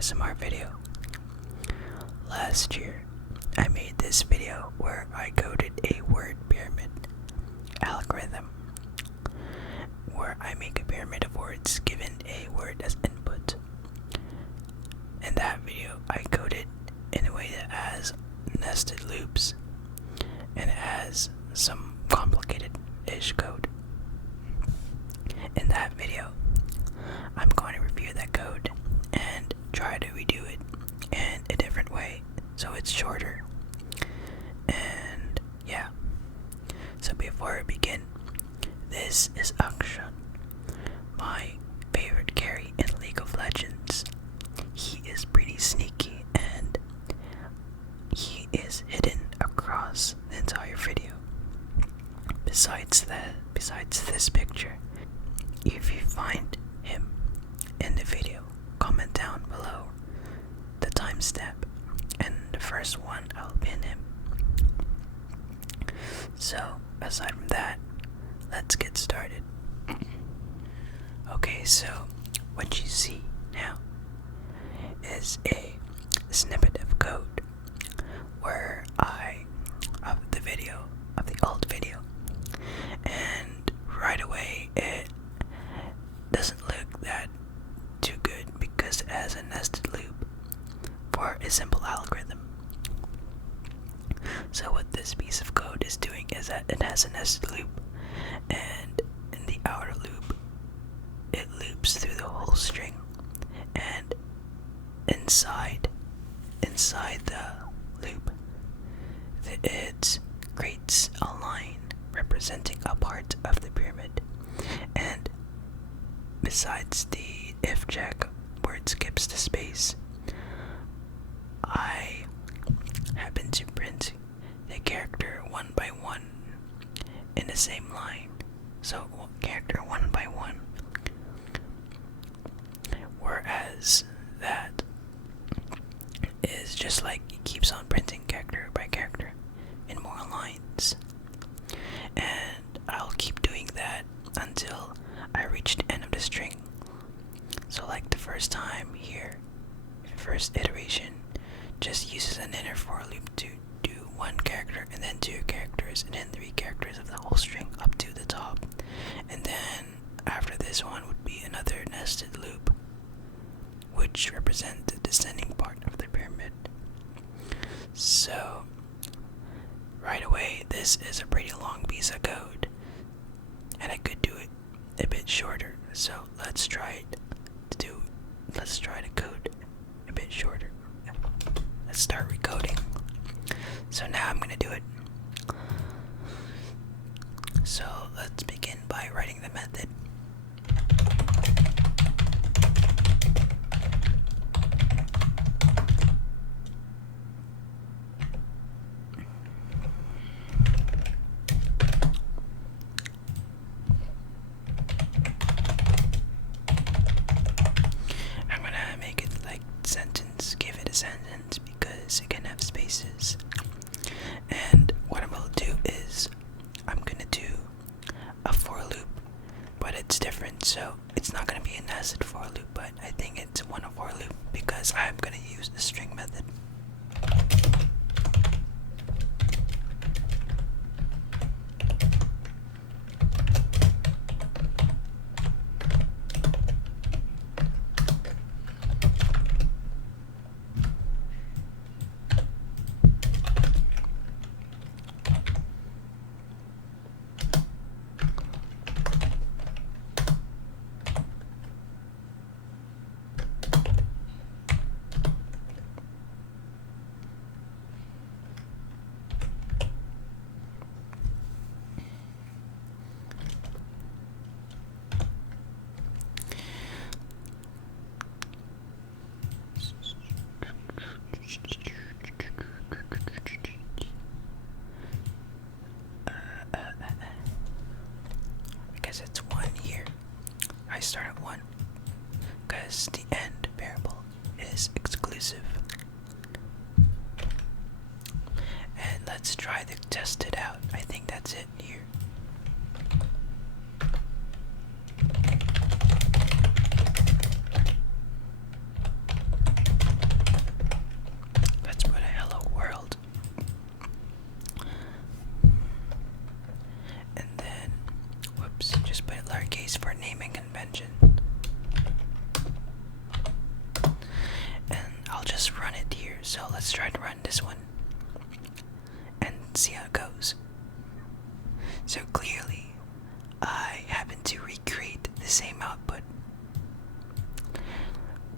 ASMR video. Last year, I made this video where I coded a word pyramid algorithm, where I make a pyramid of words given a word as input. In that video, I coded in a way that has nested loops and it has some complicated-ish code. In that video, I'm going to review that code and try to redo it in a different way so it's shorter. And yeah, so before I begin, this is Akshan, my favorite carry in League of Legends. He is pretty sneaky and he is hidden across the entire video. Besides this picture, if you find him in the video, comment down below the timestamp, and the first one I'll pin him. So, aside from that, let's get started. Okay, so what you see now is a snippet of code where of the old video, and right away it doesn't look that too good because it has a nested loop for a simple algorithm. So what this piece of code is doing is that it has a nested loop, and in the outer loop it loops through the whole string, and inside the loop it creates a line representing a part of the pyramid. And besides the if check where it skips the space, I happen to print the character one by one in the same line. So character one by one. Whereas that is just like it keeps on printing character by character in more lines. And I'll keep doing that until I reach the end of the string. So like the first time here, the first iteration just uses an inner for loop to do one character and then two characters and then three characters of the whole string up to the top. And then after this one would be another nested loop, which represents the descending part of the pyramid. So right away, this is a pretty long piece of code, and I could do it a bit shorter. So let's try to code a bit shorter. Let's start recoding. So now I'm gonna do it. So let's begin by writing the method. I'm gonna make it like sentence, give it a sentence because it can have spaces. And what I'm gonna do is I'm gonna do a for loop, but it's different. So it's not gonna be a nested for loop, but I think it's one for loop because I'm gonna use the string method. Because it's 1 here, I start at 1 because the end variable is exclusive. And let's try to test it out. I think that's it here. engine. And I'll just run it here. So let's try to run this one and see how it goes. So clearly, I happen to recreate the same output,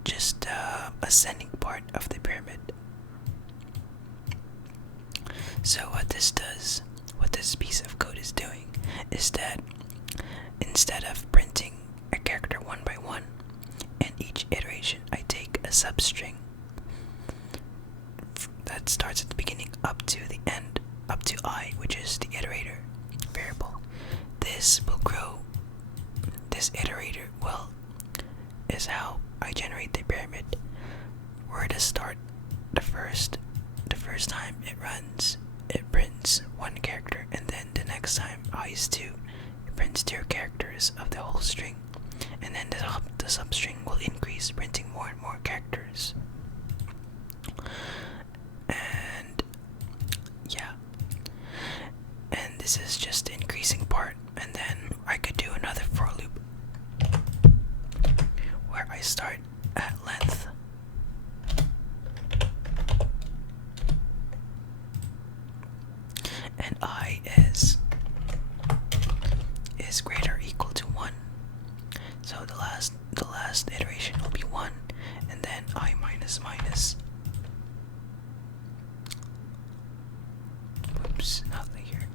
just ascending part of the pyramid. So what this piece of code is doing is that instead of printing a character one by one, in each iteration I take a substring that starts at the beginning up to the end, up to I, which is the iterator variable. This will grow. This iterator is how I generate the pyramid. Where to start the first time it runs, it prints one character, and then the next time I is 2, it prints 2 characters of the whole string, and then the substring will increase, printing more and more characters. And yeah, and this is just the increasing part, and then I could do another for loop where I start at length and I is greater or equal to 1. So the last iteration will be 1, and then I minus. Whoops, not here.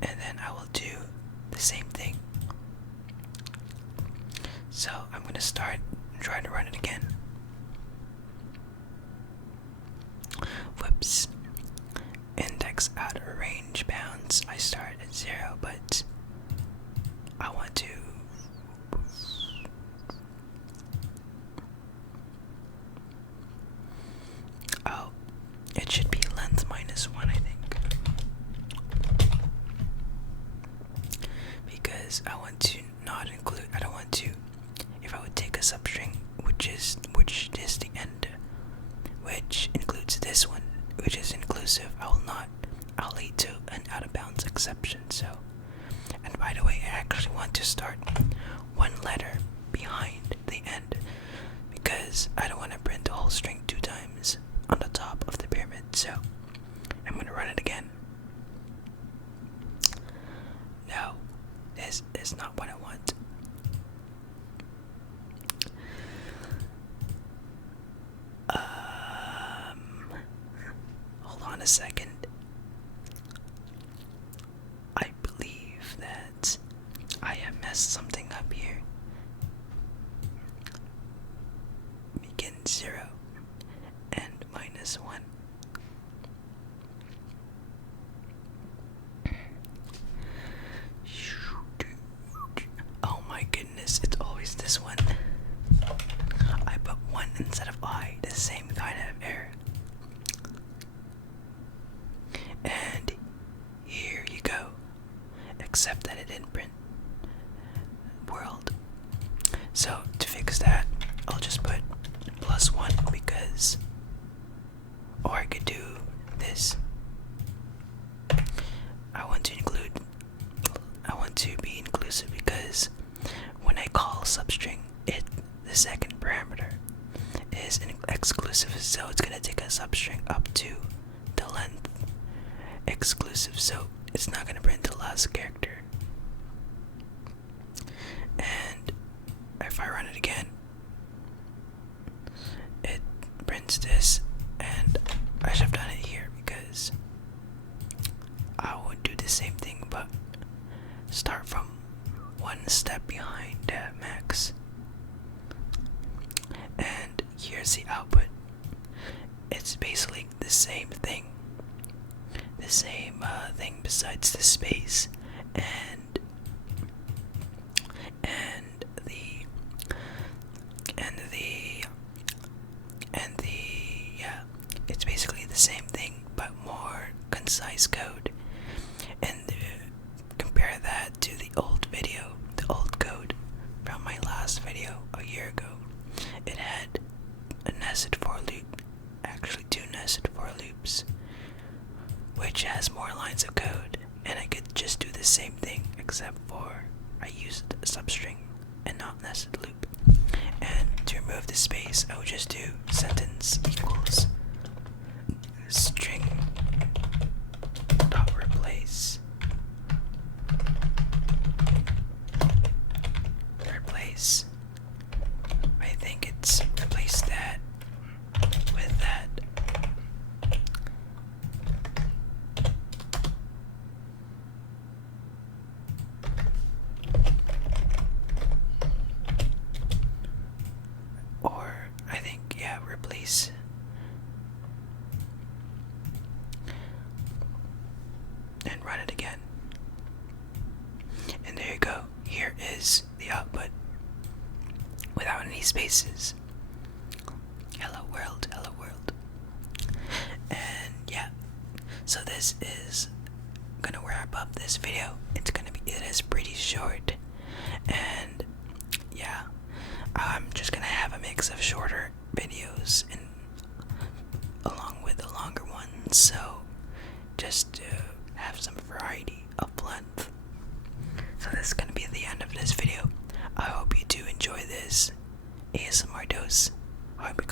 And then I will do the same thing. So I'm gonna start and try to run it again. Whoops. Index outer range bounds. I start at 0, but I want to it should be length minus 1, I think, because I want to not include. I don't want to. If I would take a substring which is the end, which includes this one, which is inclusive, I'll lead to an out of bounds exception. So, and by the way, I actually want to start one letter behind the end because I don't want to print the whole string 2 times on the top of the pyramid. So I'm going to run it again. No, this is not what I want. Hold on a second. I believe that I have messed something up here. Begin 0 and minus 1. Oh my goodness, it's always this one. I put 1 instead of I, the same kind of error. And here you go. Except that it didn't print world. So to fix that, I'll just put +1 because, or I could do this. I want to be inclusive because when I call substring, the second parameter is exclusive, so it's gonna take a substring up to the length exclusive, so it's not gonna print the last character. And if I run it again, it prints this, and I should have done it here because I would do the same thing, but start from 1 step behind max. And here's the output. It's basically the same thing. The same thing besides the space and yeah, it's basically the same thing but more concise code. And compare that to the old video, the old code from my last video a year ago. It had a nested for loop, actually 2 nested for loops, which has more lines of code, and I could just do the same thing except for I used a substring and not nested loop. And to remove the space, I would just do sentence equals string dot replace I think it's replace that with that. Or I think, yeah, replace. And run it again. And there you go. Here is the output without any spaces. Hello world, hello world. And yeah, so this is gonna wrap up this video. It is pretty short, and yeah, I'm just gonna have a mix of shorter videos and along with the longer ones, so just to have some variety of length. So this is gonna be the end of this video. I hope you do enjoy this ASMR dose. I hope you